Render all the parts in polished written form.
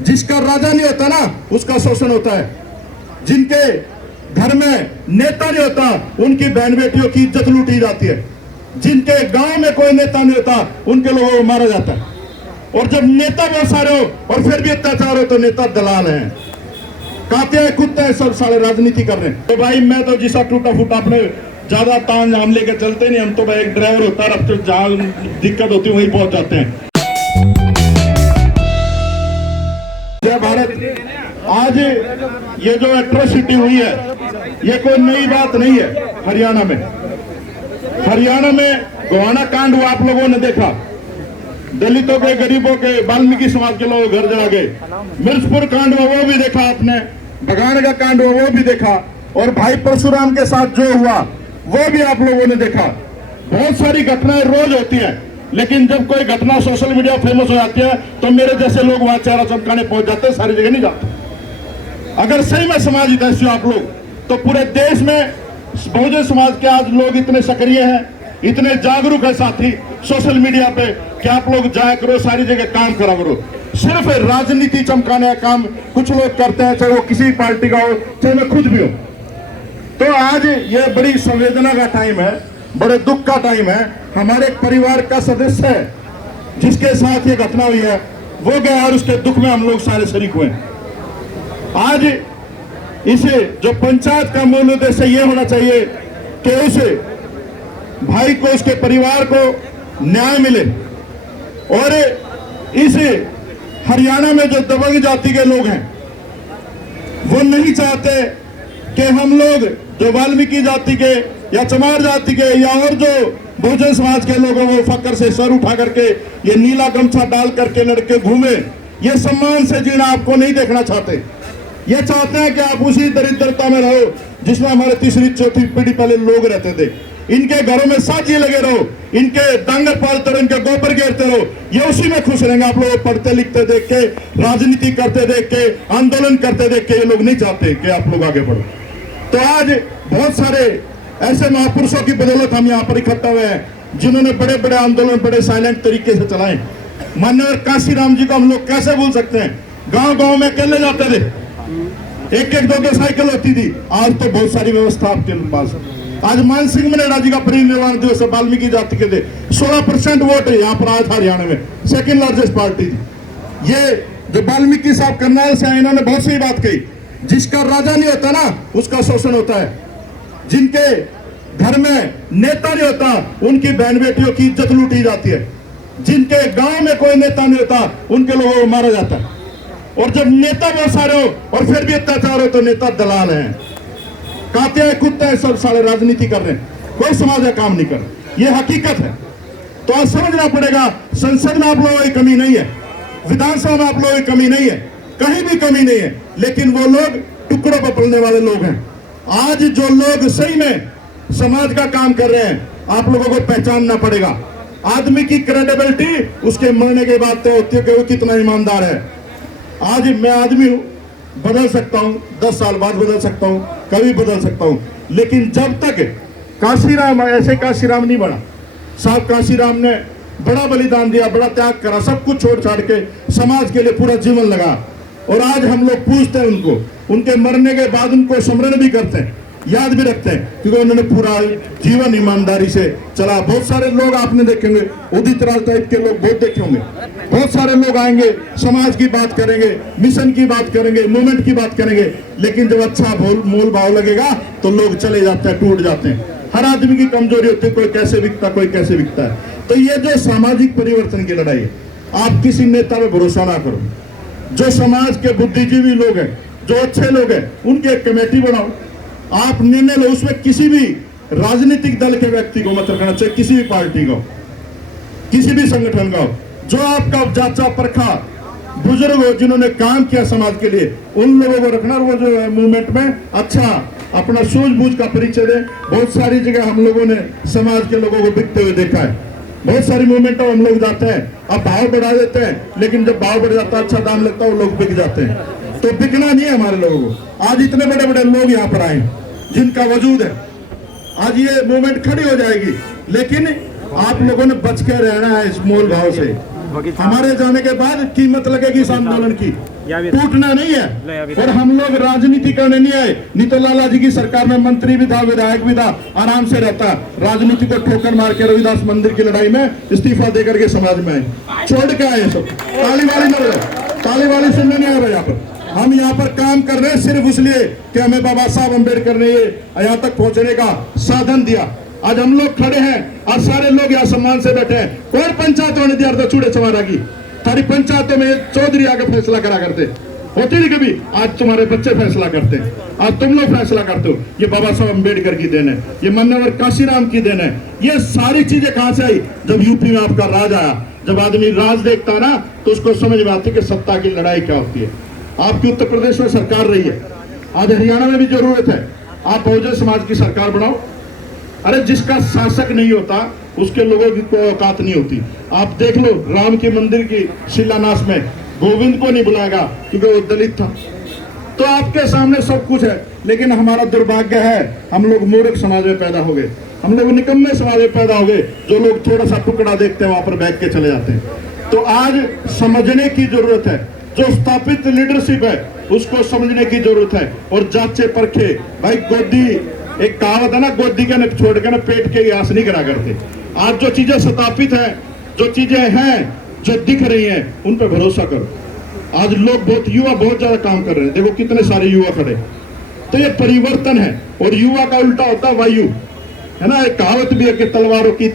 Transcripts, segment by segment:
जिसका राजा नहीं होता ना उसका शोषण होता है। जिनके घर में नेता नहीं होता उनकी बहन बेटियों की इज्जत लूटी जाती है। जिनके गांव में कोई नेता नहीं होता उनके लोगों को मारा जाता है। और जब नेता बहुत सारे हो और फिर भी अत्याचार हो तो नेता दलाल हैं, काते हैं, कुत्ते हैं, सब सारे राजनीति कर रहे हैं। तो भाई मैं तो जिसा टूटा फूटा अपने ज्यादा तान झाम लेके चलते नहीं, हम तो भाई एक ड्राइवर होता है, अब तो जहाँ दिक्कत होती है वहीं पहुंच जाते हैं। जय भारत। आज ये जो एट्रोसिटी हुई है ये कोई नई बात नहीं है। हरियाणा में गोहाना कांड हुआ, आप लोगों ने देखा। दलितों के, गरीबों के, वाल्मीकि समाज के लोग घर जा गए। मिर्चपुर कांड हुआ वो भी देखा आपने, बगान का कांड हुआ वो भी देखा, और भाई परशुराम के साथ जो हुआ वो भी आप लोगों ने देखा। बहुत सारी घटनाएं रोज होती हैं, लेकिन जब कोई घटना सोशल मीडिया फेमस हो जाती है तो मेरे जैसे लोग वहां चेहरा चमकाने पहुंच जाते हैं, सारी जगह नहीं जाते। अगर सही में समाज हितैषी आप लोग, तो पूरे देश में बहुजन समाज के आज लोग इतने सक्रिय हैं, इतने जागरूक है साथी सोशल मीडिया पे कि आप लोग जाया करो, सारी जगह काम करा करो। सिर्फ राजनीति चमकाने का काम कुछ लोग करते हैं, चाहे वो किसी पार्टी का हो, चाहे मैं खुद भी हो। तो आज ये बड़ी संवेदना का टाइम है, बड़े दुख का टाइम है। हमारे एक परिवार का सदस्य है जिसके साथ ये घटना हुई है, वो गया और उसके दुख में हम लोग सारे शरीक हुए। आज इसे जो पंचायत का मूल उद्देश्य ये होना चाहिए कि उसे भाई को, उसके परिवार को न्याय मिले। और इस हरियाणा में जो दबंग जाति के लोग हैं वो नहीं चाहते कि हम लोग जो वाल्मीकि जाति के या चमार जाति के या और जो बहुजन समाज के लोगों को फक्र से सर उठा करके ये नीला गमछा डाल करके लड़के घूमे, ये सम्मान से जीना आपको नहीं देखना चाहते। ये चाहते हैं कि आप उसी दरिद्रता में रहो जिसमें हमारे तीसरी चौथी पीढ़ी पहले लोग रहते थे। इनके घरों में साथी लगे रहो, इनके डांगर पालते रहो, इनके गोबर घेरते रहो, ये उसी में खुश रहेंगे। आप लोग पढ़ते लिखते देख के, राजनीति करते देख के, आंदोलन करते देख के ये लोग नहीं चाहते कि आप लोग आगे बढ़ो। तो आज बहुत सारे ऐसे महापुरुषों की बदौलत हम यहाँ पर इकट्ठा हुए हैं जिन्होंने बड़े बड़े आंदोलन बड़े साइलेंट तरीके से चलाए। माननीय काशीराम जी को हम लोग कैसे भूल सकते हैं? गांव गांव में अकेले जाते थे, एक एक दो साइकिल होती थी। आज तो बहुत सारी व्यवस्था आपके पास। आज मान सिंह मनेरा जी का परिनिर्वाण दिवस है, वाल्मीकि जाति के थे। 16% वोट है यहाँ पर आज हरियाणा में, सेकंड लार्जेस्ट पार्टी थी। ये जो वाल्मीकि साहब करनाल से आए, इन्होंने बहुत सही बात कही। जिसका राजा नहीं होता ना उसका शोषण होता है। जिनके घर में नेता नहीं होता उनकी बहन बेटियों की इज्जत लूटी जाती है। जिनके गांव में कोई नेता नहीं होता उनके लोगों को मारा जाता है। और जब नेता बहुत सारे हो और फिर भी अत्याचार हो तो नेता दलाल हैं, काते हैं, कुत्ते हैं, सब सारे राजनीति कर रहे हैं, कोई समाज का काम नहीं कर रहे। ये हकीकत है। तो आज समझना पड़ेगा, संसद में आप लोगों की कमी नहीं है, विधानसभा में आप लोगों की कमी नहीं है, कहीं भी कमी नहीं है, लेकिन वो लोग टुकड़ों पर पलने वाले लोग हैं। आज जो लोग सही में समाज का काम कर रहे हैं आप लोगों को पहचानना पड़ेगा। आदमी की क्रेडिबिलिटी उसके मरने के बाद तो होती है कि वो कितना ईमानदार है। आज मैं आदमी हूं, बदल सकता हूं, 10 साल बाद बदल सकता हूं, कभी बदल सकता हूं, लेकिन जब तक काशीराम ऐसे काशीराम नहीं बना। साहब काशीराम ने बड़ा बलिदान दिया, बड़ा त्याग करा, सब कुछ छोड़ छाड़ के समाज के लिए पूरा जीवन लगा। और आज हम लोग पूछते हैं उनको, उनके मरने के बाद उनको स्मरण भी करते हैं, याद भी रखते हैं, क्योंकि उन्होंने पूरा जीवन ईमानदारी से चला। बहुत सारे लोग आपने देखेंगे, उदित राज टाइप के लोग बहुत देखे होंगे। बहुत सारे लोग आएंगे, समाज की बात करेंगे, मिशन की बात करेंगे, मूवमेंट की बात करेंगे, लेकिन जब अच्छा मोल भाव लगेगा तो लोग चले जाते हैं, टूट जाते हैं। हर आदमी की कमजोरी होती है, कोई कैसे बिकता, कोई कैसे बिकता है। तो ये जो सामाजिक परिवर्तन की लड़ाई है, आप किसी नेता पे भरोसा ना करो। जो समाज के बुद्धिजीवी लोग हैं, जो अच्छे लोग हैं, उनकी एक कमेटी बनाओ, आप निर्णय लो। उसमें किसी भी राजनीतिक दल के व्यक्ति को मत रखना चाहिए, किसी भी पार्टी को, किसी भी संगठन का हो। जो आपका जाचा परखा बुजुर्ग हो, जिन्होंने काम किया समाज के लिए, उन लोगों को रखना। वो जो है मूवमेंट में अच्छा अपना सूझबूझ का परिचय दे। बहुत सारी जगह हम लोगों ने समाज के लोगों को बिकते हुए देखा है। बहुत सारी मूवमेंटों हम लोग जाते हैं, अब भाव बढ़ा देते हैं, लेकिन जब भाव बढ़ जाता है, अच्छा दाम लगता है, वो लोग बिक जाते हैं। तो बिकना नहीं है हमारे लोगों को। आज इतने बड़े बड़े लोग यहाँ पर आए जिनका वजूद है, आज ये मूवमेंट खड़ी हो जाएगी, लेकिन आप लोगों ने बच के रहना है इस मोल भाव से। हमारे जाने के बाद कीमत लगेगी इस आंदोलन की, टूटना नहीं है। और हम लोग राजनीति करने नहीं आए, नहीं तो लाला जी की सरकार में मंत्री भी था, विधायक भी था, आराम से रहता। राजनीति को ठोकर मार के रविदास मंदिर की लड़ाई में इस्तीफा देकर के समाज में आए, छोड़ के आए सब। ताली वाली सुनने नहीं आ रहे यहाँ पर। हम यहाँ पर काम कर रहे हैं सिर्फ इसलिए कि हमें बाबा साहब अम्बेडकर ने यहाँ तक पहुंचने का साधन दिया। आज हम लोग खड़े हैं और सारे लोग यहाँ सम्मान से बैठे हैं। कौन पंचायतों ने दिया था चूड़े चमारा की? सारी पंचायतों में चौधरी आके फैसला करा करते होती नहीं कभी। आज तुम्हारे बच्चे फैसला करते हैं, आज तुम लोग फैसला करते हो। ये बाबा साहब अम्बेडकर की देन है, ये मान्यवर काशीराम की देन है। ये सारी चीजें कहां से आई? जब यूपी में आपका राज आया। जब आदमी राज देखता है ना तो उसको समझ में आती है कि सत्ता की लड़ाई क्या होती है। आपकी उत्तर प्रदेश में सरकार रही है, आज हरियाणा में भी जरूरत है। आप बहुजन समाज की सरकार बनाओ। अरे जिसका शासक नहीं होता उसके लोगों की कोई औकात नहीं होती। आप देख लो राम के मंदिर की शिलान्यास में गोविंद को नहीं बुलाएगा क्योंकि वो दलित था। तो आपके सामने सब कुछ है, लेकिन हमारा दुर्भाग्य है हम लोग मूर्ख समाज में पैदा हो गए, हम लोग निकम्मे समाज में पैदा हो गए। जो लोग थोड़ा सा टुकड़ा देखते हैं वहां पर बैठ के चले जाते हैं। तो आज समझने की जरूरत है, जो स्थापित लीडरशिप है उसको समझने की जरूरत है। और जांचे परखे भाई, गोदी एक कहावत है ना, गोदी के न छोड़ के ना पेट के आस नहीं करा करते। आज जो चीजें स्थापित है, जो चीजें हैं, जो दिख रही हैं, उन पर भरोसा करो। आज लोग युवा बहुत ज्यादा काम कर रहे हैं। देखो कितने सारे युवा खड़े। तो ये परिवर्तन है। और युवा का उल्टा होता वायु, है ना। एक कहावत भी है कि तलवारों की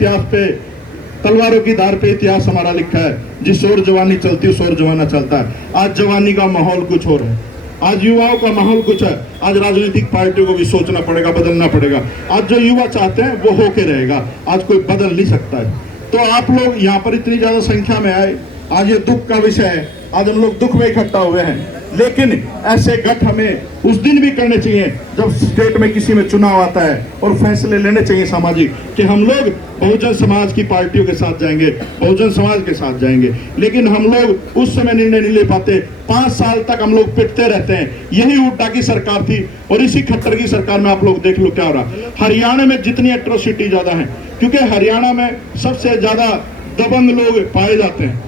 धार पे इतिहास हमारा लिखा है। जिस ओर जवानी चलती उस ओर जवाना चलता है। आज जवानी का माहौल कुछ और है, आज युवाओं का माहौल कुछ है। आज राजनीतिक पार्टियों को भी सोचना पड़ेगा, बदलना पड़ेगा। आज जो युवा चाहते हैं वो होके रहेगा, आज कोई बदल नहीं सकता है। तो आप लोग यहाँ पर इतनी ज्यादा संख्या में आए, आज ये दुख का विषय है। आज हम लोग दुख में इकट्ठा हुए हैं, लेकिन ऐसे गठ हमें उस दिन भी करने चाहिए जब स्टेट में किसी में चुनाव आता है और फैसले लेने चाहिए सामाजिक, कि हम लोग बहुजन समाज की पार्टियों के साथ जाएंगे, बहुजन समाज के साथ जाएंगे। लेकिन हम लोग उस समय निर्णय नहीं ले पाते। 5 साल तक हम लोग पिटते रहते हैं। यही हुड्डा की सरकार थी और इसी खट्टर की सरकार में आप लोग देख लो क्या हो रहा। हरियाणा में जितनी एट्रोसिटी ज्यादा है, क्योंकि हरियाणा में सबसे ज्यादा दबंग लोग पाए जाते हैं।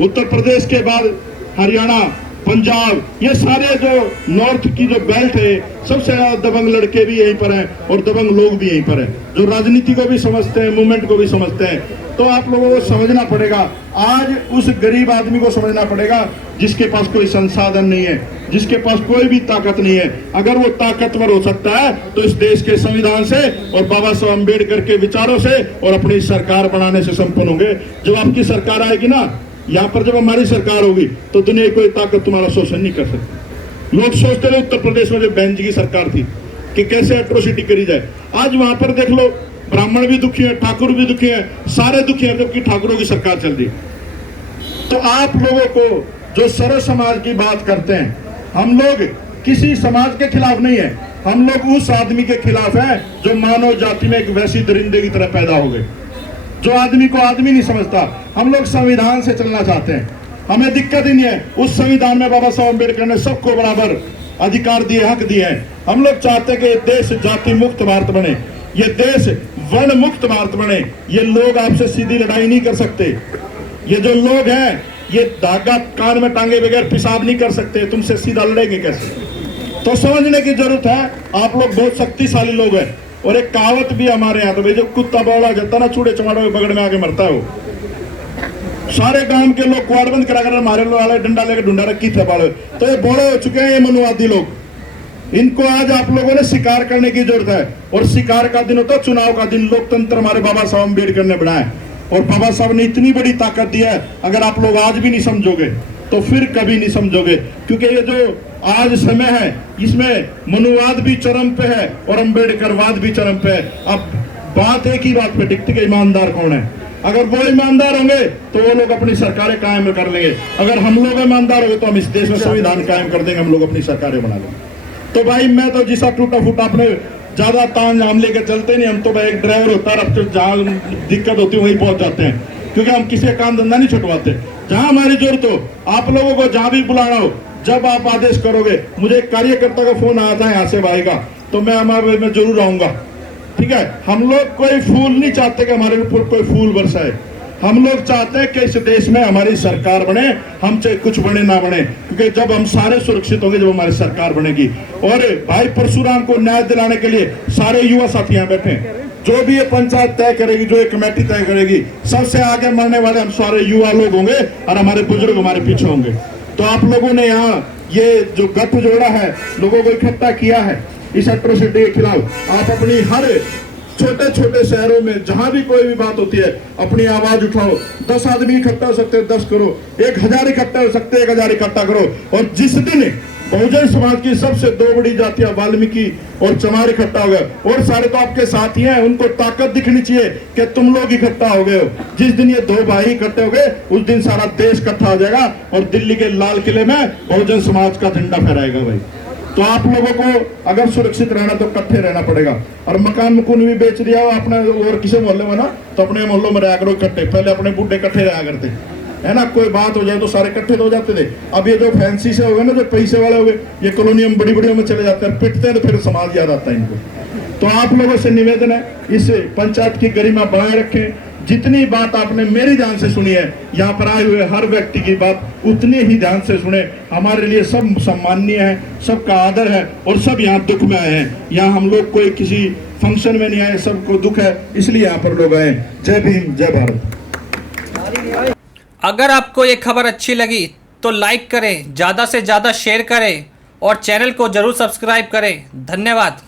उत्तर प्रदेश के बाद हरियाणा, पंजाब, ये सारे जो नॉर्थ की जो बेल्ट है, सबसे ज्यादा दबंग लड़के भी यहीं पर हैं और दबंग लोग भी यहीं पर हैं, जो राजनीति को भी समझते हैं, मूवमेंट को भी समझते हैं। तो आप लोगों को समझना पड़ेगा, आज उस गरीब आदमी को समझना पड़ेगा जिसके पास कोई संसाधन नहीं है, जिसके पास कोई भी ताकत नहीं है। अगर वो ताकतवर हो सकता है तो इस देश के संविधान से और बाबा साहब अम्बेडकर के विचारों से और अपनी सरकार बनाने से संपन्न होंगे। जब आपकी सरकार आएगी ना, यहाँ पर जब हमारी सरकार होगी तो दुनिया की कोई ताकत तुम्हारा शोषण नहीं कर सकती। लोग सोचते थे उत्तर प्रदेश में जो बहन जी की सरकार थी कि कैसे एट्रोसिटी करी जाए। आज वहां पर देख लो, ब्राह्मण भी दुखी है, ठाकुर भी दुखी है, सारे दुखी है, जबकि ठाकुरों की सरकार चल रही। तो आप लोगों को जो सर्व समाज की बात करते हैं, हम लोग किसी समाज के खिलाफ नहीं है, हम लोग उस आदमी के खिलाफ है जो मानव जाति में एक वैसी दरिंदे की तरह पैदा हो गए, जो आदमी को आदमी नहीं समझता। हम लोग संविधान से चलना चाहते हैं, हमें दिक्कत ही नहीं है। उस संविधान में बाबा साहब अम्बेडकर ने सबको बराबर अधिकार दिए, हक दिए हैं। हम लोग चाहते हैं कि ये देश जाति मुक्त भारत बने, ये देश वर्ण मुक्त भारत बने। ये लोग आपसे सीधी लड़ाई नहीं कर सकते। ये जो लोग हैं ये धागा कान में टांगे बगैर पेशाब नहीं कर सकते, तुमसे सीधा लड़ेंगे कैसे? तो समझने की जरूरत है। आप लोग बहुत शक्तिशाली लोग हैं। और एक कहावत भी हमारे यहाँ, तो भाई जो कुत्ता बौला जाता ना चूड़े चमाड़ों के बगड़ में आके मरता है, वो सारे गांव के लोग क्वाड बंद करा कर मारे लोग वाले डंडा लेकर ढूंढा रखी थे बाड़े। तो ये बड़े हो चुके हैं ये मनुवादी लोग। इनको आज आप लोगों ने शिकार करने की जरूरत है। और शिकार का दिन होता है चुनाव का दिन। लोकतंत्र हमारे बाबा साहब अम्बेडकर ने बनाया और बाबा साहब ने इतनी बड़ी ताकत दी है। अगर आप लोग आज भी नहीं समझोगे तो फिर कभी नहीं समझोगे, क्योंकि ये जो आज समय है इसमें मनुवाद भी चरम पे है और अम्बेडकरवाद भी चरम पे है। अब बात एक ही बात पे टिकती है, ईमानदार कौन है? अगर वो ईमानदार होंगे तो वो लोग अपनी सरकारें कायम कर लेंगे। अगर हम लोग ईमानदार होंगे तो हम इस देश में संविधान कायम कर देंगे, हम लोग अपनी सरकारें बना लेंगे। तो भाई मैं तो जिसा टूटा फूटा अपने ज्यादा ताम लेकर चलते नहीं। हम तो भाई एक ड्राइवर होता है, जहाँ दिक्कत होती है वहीं पहुंच जाते हैं, क्योंकि हम किसी का काम धंधा नहीं छुटवाते। जहां हमारी जरूरत हो, आप लोगों को जहां भी बुलाना हो, जब आप आदेश करोगे। मुझे एक कार्यकर्ता का फोन आया था यहाँ से भाई का, तो मैं हमारे में जरूर आऊंगा, ठीक है। हम लोग कोई फूल नहीं चाहते कि हमारे ऊपर कोई फूल बरसाए। हम लोग चाहते हैं कि इस देश में हमारी सरकार बने, हम चाहे कुछ बने ना बने, क्योंकि जब हम सारे सुरक्षित होंगे, जब हमारी सरकार बनेगी। और भाई परशुराम को न्याय दिलाने के लिए सारे युवा साथी यहाँ बैठे हैं। जो भी ये पंचायत तय करेगी, जो ये कमेटी तय करेगी, सबसे आगे मरने वाले हम सारे युवा लोग होंगे और हमारे बुजुर्ग हमारे पीछे होंगे। तो आप लोगों ने यहाँ ये जो गठ जोड़ा है, लोगों को इकट्ठा किया है इस एट्रोसिटी के खिलाफ, आप अपनी हर छोटे छोटे शहरों में जहां भी कोई भी बात होती है अपनी आवाज उठाओ। 10 आदमी इकट्ठा हो सकते हैं 10 करो, 1000 इकट्ठा हो सकते हैं 1000 इकट्ठा करो। और जिस दिन बहुजन समाज की सबसे 2 बड़ी जातियां वाल्मीकि और चमार इकट्ठा हो गए, और सारे तो आपके साथ ही हैं, उनको ताकत दिखनी चाहिए कि तुम लोग इकट्ठा हो गए हो। जिस दिन ये 2 भाई इकट्ठे हो गए उस दिन सारा देश इकट्ठा हो जाएगा और दिल्ली के लाल किले में बहुजन समाज का झंडा फहराएगा भाई। तो आप लोगों को अगर सुरक्षित रहना तो इकट्ठे रहना पड़ेगा। और मकान मकून भी बेच दिया आपने और किसी मोहल्ले में ना, तो अपने मोहल्लों में रहा करो इकट्ठे। पहले अपने बूढ़े इकट्ठे रहा करते है ना, कोई बात हो जाए तो सारे इकट्ठे तो हो जाते थे। अब ये जो फैंसी से हो गए ना, जो पैसे वाले हो गए, ये कॉलोनियों में बड़ी बड़ियों में चले जाते हैं, पिटते हैं तो फिर समाज याद आता है इनको। तो आप लोगों से निवेदन है, इस पंचायत की गरिमा बनाए रखें। जितनी बात आपने मेरी ध्यान से सुनी है, यहाँ पर आए हुए हर व्यक्ति की बात उतनी ही ध्यान से सुने। हमारे लिए सब सम्माननीय है, सबका आदर है, और सब यहाँ दुख में आए हैं। यहाँ हम लोग कोई किसी फंक्शन में नहीं आए, सबको दुख है, इसलिए यहाँ पर लोग आए। जय भीम, जय भारत। अगर आपको ये खबर अच्छी लगी तो लाइक करें, ज़्यादा से ज़्यादा शेयर करें और चैनल को ज़रूर सब्सक्राइब करें। धन्यवाद।